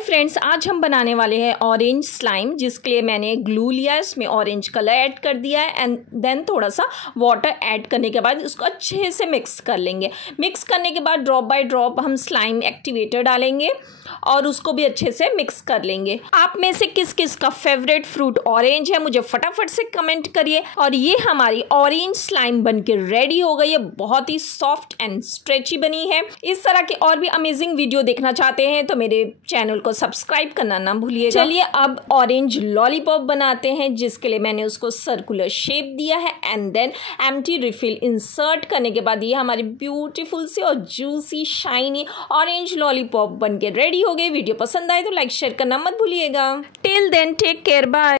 Friends, आज हम बनाने वाले हैं ऑरेंज स्लाइम, जिसके लिए मैंने ग्लू लिया है, इसमें ऑरेंज कलर ऐड कर दिया है एंड देन थोड़ा सा वाटर ऐड करने के बाद इसको अच्छे से मिक्स कर लेंगे। मिक्स करने के बाद ड्रॉप बाय ड्रॉप हम स्लाइम एक्टिवेटर डालेंगे और उसको भी अच्छे से मिक्स कर लेंगे। आप में से किस किस का फेवरेट फ्रूट ऑरेंज है, मुझे फटाफट से कमेंट करिए। और ये हमारी ऑरेंज स्लाइम बनके रेडी हो गई है, बहुत ही सॉफ्ट एंड स्ट्रेची बनी है। इस तरह के और भी अमेजिंग वीडियो देखना चाहते हैं तो मेरे चैनल को सब्सक्राइब करना ना भूलिएगा। चलिए अब ऑरेंज लॉलीपॉप बनाते हैं, जिसके लिए मैंने उसको सर्कुलर शेप दिया है and then empty refill insert करने के बाद ये हमारी ब्यूटीफुल सी और जूसी शाइनी ऑरेंज लॉलीपॉप बनके रेडी हो गए। वीडियो पसंद आए तो लाइक शेयर करना मत भूलिएगा। Till then take care, bye.